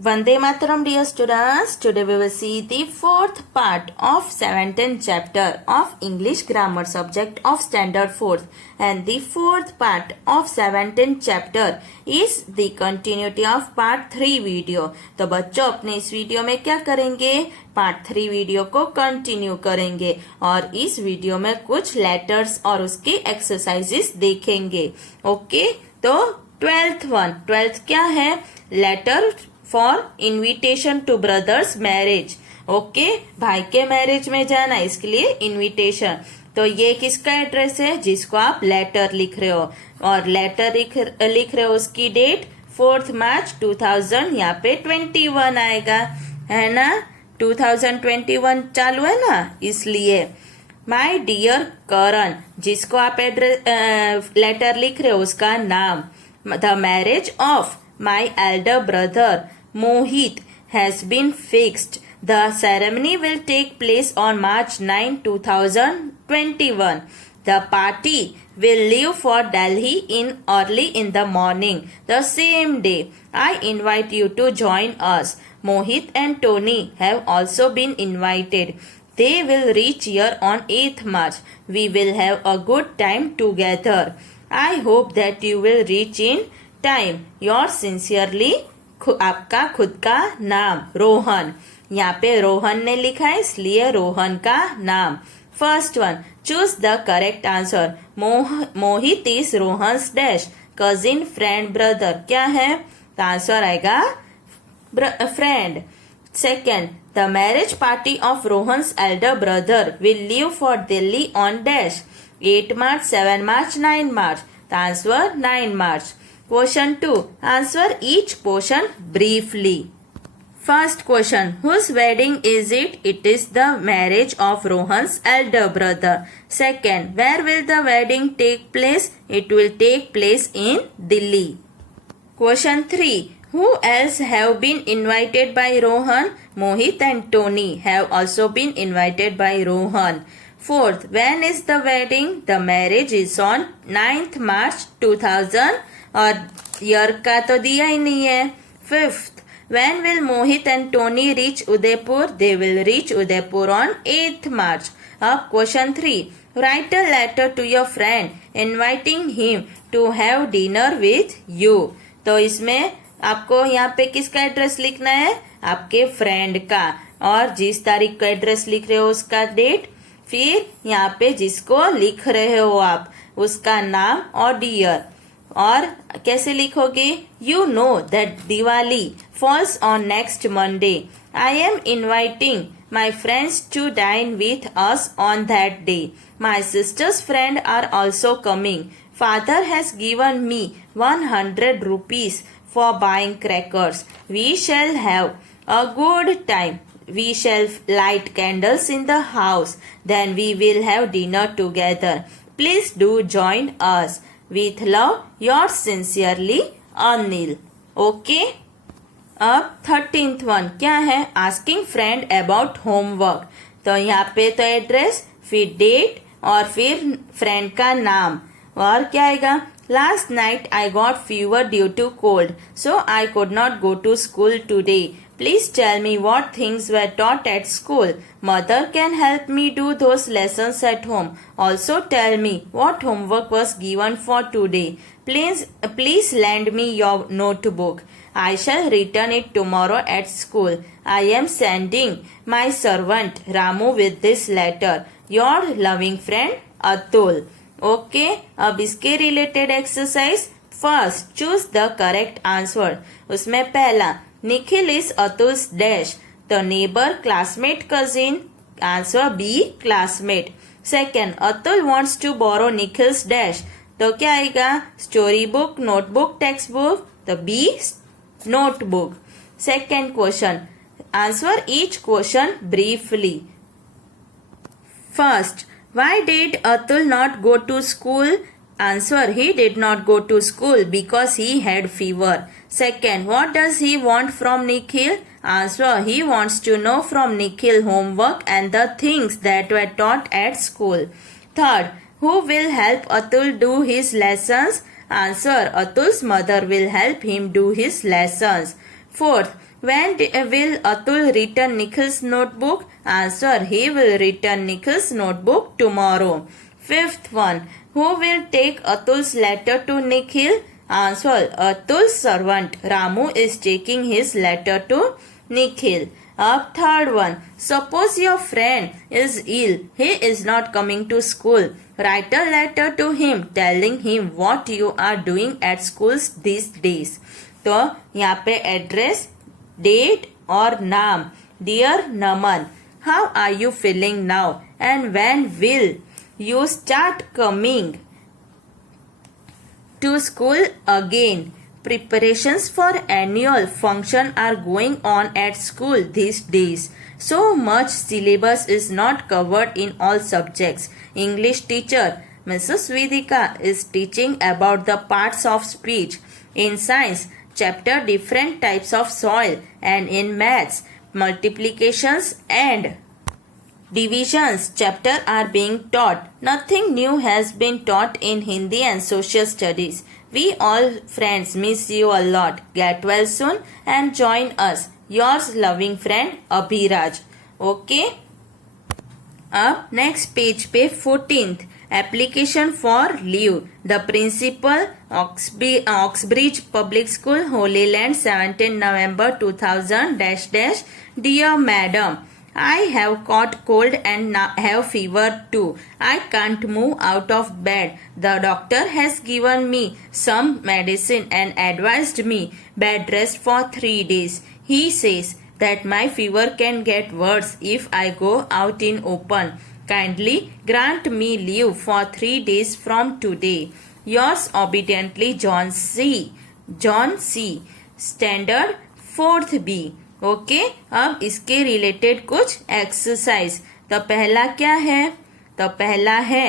Vande Mataram, dear students. Today we will see the fourth part of 17th chapter of English grammar subject of standard 4th, and the fourth part of 17th chapter is the continuity of part 3 video. तो बच्चों अपने इस video में क्या करेंगे, part 3 video को continue करेंगे और इस वीडियो में कुछ लेटर्स और उसकी एक्सरसाइजेस देखेंगे. ओके, तो 12th क्या है, letter for invitation to brother's marriage. Okay, भाई के मैरिज में जाना, इसके लिए इन्विटेशन. तो ये किसका एड्रेस है जिसको आप लेटर लिख रहे हो, और लेटर लिख रहे हो उसकी डेट 4 मार्च 2000, यहाँ पे 21 आएगा, है ना. 2021 चालू है ना, इसलिए. माय डियर करण, जिसको आप एड्रेस लेटर लिख रहे हो उसका नाम. The marriage of my Elder brother Mohit has been fixed. The ceremony will take place on March 9, 2021. The party will leave for Delhi early in the morning the same day. I invite you to join us. Mohit and Tony have also been invited. They will reach here on 8th March. We will have a good time together. I hope that you will reach in time. Yours sincerely, आपका खुद का नाम रोहन. यहाँ पे रोहन ने लिखा है इसलिए रोहन का नाम. First one, choose the correct answer. Mohit is Rohan's dash cousin friend brother. क्या है, तो आंसर आएगा friend. Second, the marriage party of Rohan's Elder brother will leave for Delhi on dash 8 मार्च, 7 मार्च, 9 मार्च. तो answer 9 March. Question 2. Answer each question briefly. First question. Whose wedding is it? It is the marriage of Rohan's elder brother. Second. Where will the wedding take place? It will take place in Delhi. Question 3. Who else have been invited by Rohan? Mohit and Tony have also been invited by Rohan. Fourth. When is the wedding? The marriage is on 9th March 2000. और year का तो दिया ही नहीं है. Fifth, when will Mohit and Tony reach Udaipur? They will reach Udaipur on 8th March. अब question 3, write a letter to your friend inviting him to have dinner with you. तो इसमें आपको यहाँ पे किसका एड्रेस लिखना है, आपके फ्रेंड का, और जिस तारीख का एड्रेस लिख रहे हो उसका डेट, फिर यहाँ पे जिसको लिख रहे हो आप उसका नाम और डियर. और कैसे लिखोगे, you know that Diwali falls on next Monday. I am inviting my friends to dine with us on that day. My sister's friend are also coming. Father has given me 100 rupees for buying crackers. We shall have a good time. We shall light candles in the house. Then we will have dinner together. Please do join us. With love, yours sincerely, Anil. Okay? अब 13th one क्या है, asking friend about homework. तो यहाँ पे तो address, फिर date और फिर फ्रेंड का नाम. और क्या आएगा, last night I got fever due to cold, so I could not go to school today. Please tell me what things were taught at school. Mother can help me do those lessons at home. Also tell me what homework was given for today. Please lend me your notebook. I shall return it tomorrow at school. I am sending my servant Ramu with this letter. Your loving friend Atul. Okay, अब इसके related exercise. First, choose the correct answer. उसमें पहला, Nikhil is Atul's dash. The neighbor, classmate, cousin. Answer B, classmate. Second, Atul wants to borrow Nikhil's dash. तो क्या आएगा, story book, notebook, text book. तो B, notebook. Second question. Answer each question briefly. First, why did Atul not go to school? Answer, he did not go to school because he had fever. Second, what does he want from Nikhil? Answer, he wants to know from Nikhil homework and the things that were taught at school. Third, who will help Atul do his lessons? Answer, Atul's mother will help him do his lessons. Fourth, when will Atul return Nikhil's notebook? Answer, he will return Nikhil's notebook tomorrow. Fifth one, who will take Atul's letter to Nikhil? Answer, Atul's servant Ramu is taking his letter to Nikhil. Third one, suppose your friend is ill, he is not coming to school. Write a letter to him telling him what you are doing at schools these days. तो यहाँ पे address, date और नाम. Dear Naman, how are you feeling now and when will you start coming to school again? Preparations for annual function are going on at school these days. So much syllabus is not covered in all subjects. English teacher Mrs. Vidika is teaching about the parts of speech. In science chapter different types of soil, and in maths multiplications and divisions chapter are being taught. Nothing new has been taught in Hindi and social studies. We all friends miss you a lot. Get well soon and join us. Yours loving friend Abhiraj. Okay. अब next page पे 14th application for leave. The principal Oxbridge public school Holyland 17 November 2000 Dear Madam, I have caught cold and have fever too. I can't move out of bed. The doctor has given me some medicine and advised me bed rest for 3 days. He says that my fever can get worse if I go out in open. Kindly grant me leave for 3 days from today. Yours obediently, John C. Standard 4th B. Okay अब इसके related कुछ exercise. तो पहला क्या है? तो पहला है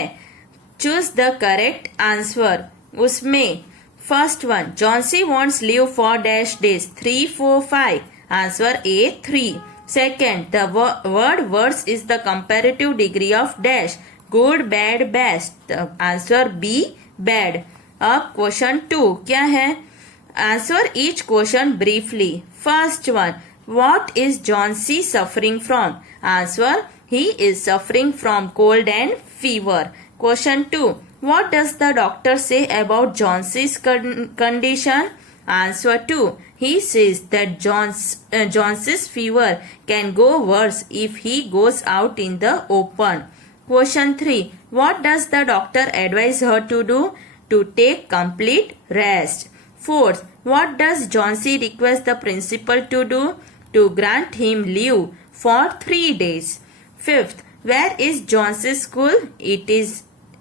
चूज द करेक्ट आंसर. उसमें first one, Johnsy wants leave for dash days 3, 4, 5. Answer A 3. Second, the word words is the comparative degree of dash good, bad, best. Answer be bad. अब question 2 क्या है? Answer each question briefly. First one, what is John C suffering from? Answer, he is suffering from cold and fever. Question 2, what does the doctor say about John C's condition? Answer 2, he says that John C's fever can go worse if he goes out in the open. Question 3, what does the doctor advise her to do? To take complete rest. Fourth, what does John C request the principal to do? To grant him leave for 3 days. Fifth, where is John C's school? It is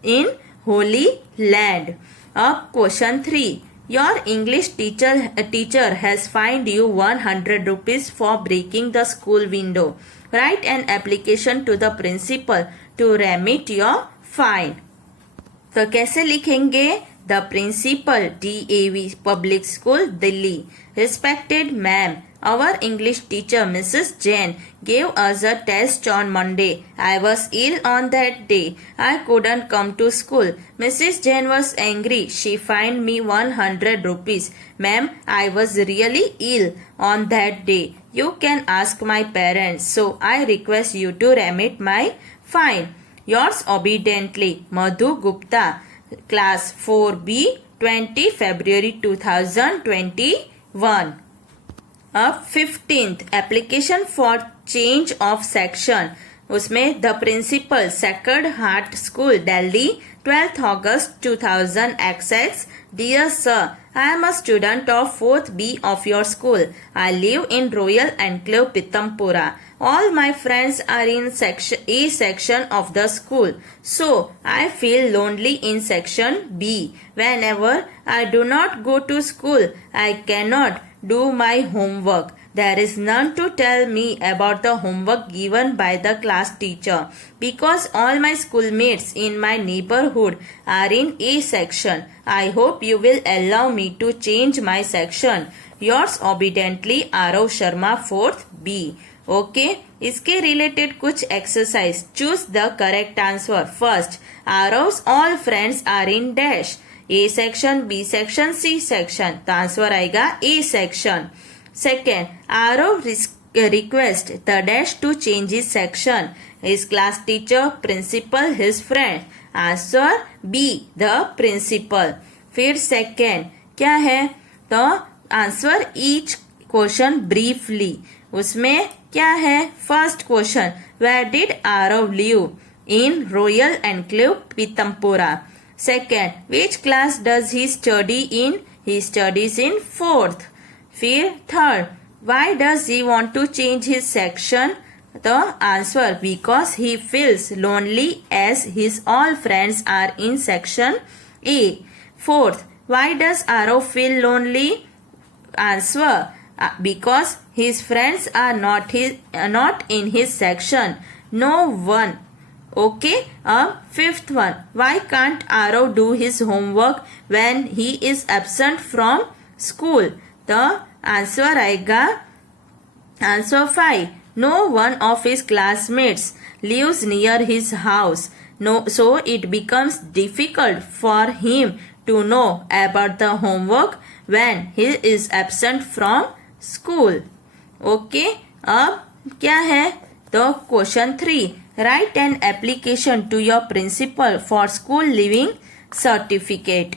in Holy Land. Up question 3. Your English teacher has fined you 100 rupees for breaking the school window. Write an application to the principal to remit your fine. तो कैसे लिखेंगे? The principal, DAV Public School, Delhi. Respected ma'am, our English teacher Mrs. Jain gave us a test on Monday. I was ill on that day. I couldn't come to school. Mrs. Jain was angry. She fined me 100 rupees. Ma'am, I was really ill on that day. You can ask my parents. So I request you to remit my fine. Yours obediently, Madhu Gupta. Class 4B, 20 February 2021. अब 15th application for change of section. उसमें the principal Sacred Heart School Delhi 12th August 2000 XX. Dear sir, I am a student of 4th B of your school. I live in Royal Enclave Pitampura. All my friends are in A section of the school. So I feel lonely in section B. Whenever I do not go to school, I cannot do my homework. There is none to tell me about the homework given by the class teacher because all my schoolmates in my neighborhood are in A section. I hope you will allow me to change my section. Yours obediently, Arav Sharma 4th B. Okay, इसके related कुछ exercise. Choose the correct answer. First, Arav's all friends are in dash. A section, B section, C section. तो answer आएगा A section. Second, Arav request the dash to change his section. His class teacher, principal, his friend. Answer B, the principal. फिर second क्या है, तो answer each question briefly. उसमें क्या है, first question, where did Aarav live? In royal enclave Pitampura. Second, which class does he study in? He studies in 4th. फिर third, why does he want to change his section? The answer, because he feels lonely as his all friends are in section A. Fourth, why does Arav feel lonely? Answer, because his friends are not in his section. No one. Okay. Fifth one, why can't Arav do his homework when he is absent from school? The answer आएगा answer 5. No one of his classmates lives near his house. No, so it becomes difficult for him to know about the homework when he is absent from school. Okay. अब क्या है, तो question 3, write an application to your principal for school leaving certificate.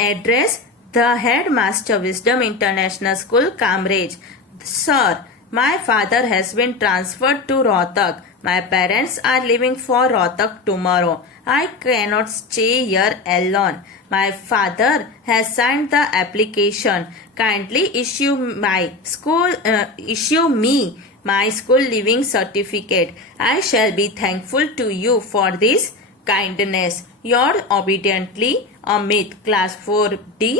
Address, the headmaster, wisdom international school, Kamrej. Sir, my father has been transferred to Rohtak. My parents are leaving for Rohtak tomorrow. I cannot stay here alone. My father has signed the application. Kindly issue me my school leaving certificate. I shall be thankful to you for this kindness. Your obediently, Amit, class 4D,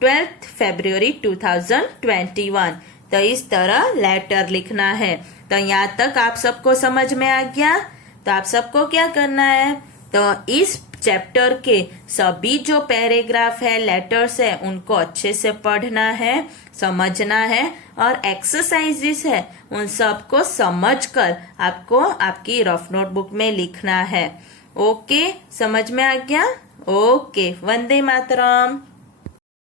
12th February 2021. तो इस तरह letter लिखना है. तो यहाँ तक आप सबको समझ में आ गया. तो आप सबको क्या करना है, तो इस चैप्टर के सभी जो पैराग्राफ है, लेटर्स है, उनको अच्छे से पढ़ना है, समझना है, और एक्सरसाइजेस है उन सबको समझकर आपको आपकी रफ नोटबुक में लिखना है. ओके, समझ में आ गया? ओके, वंदे मातरम.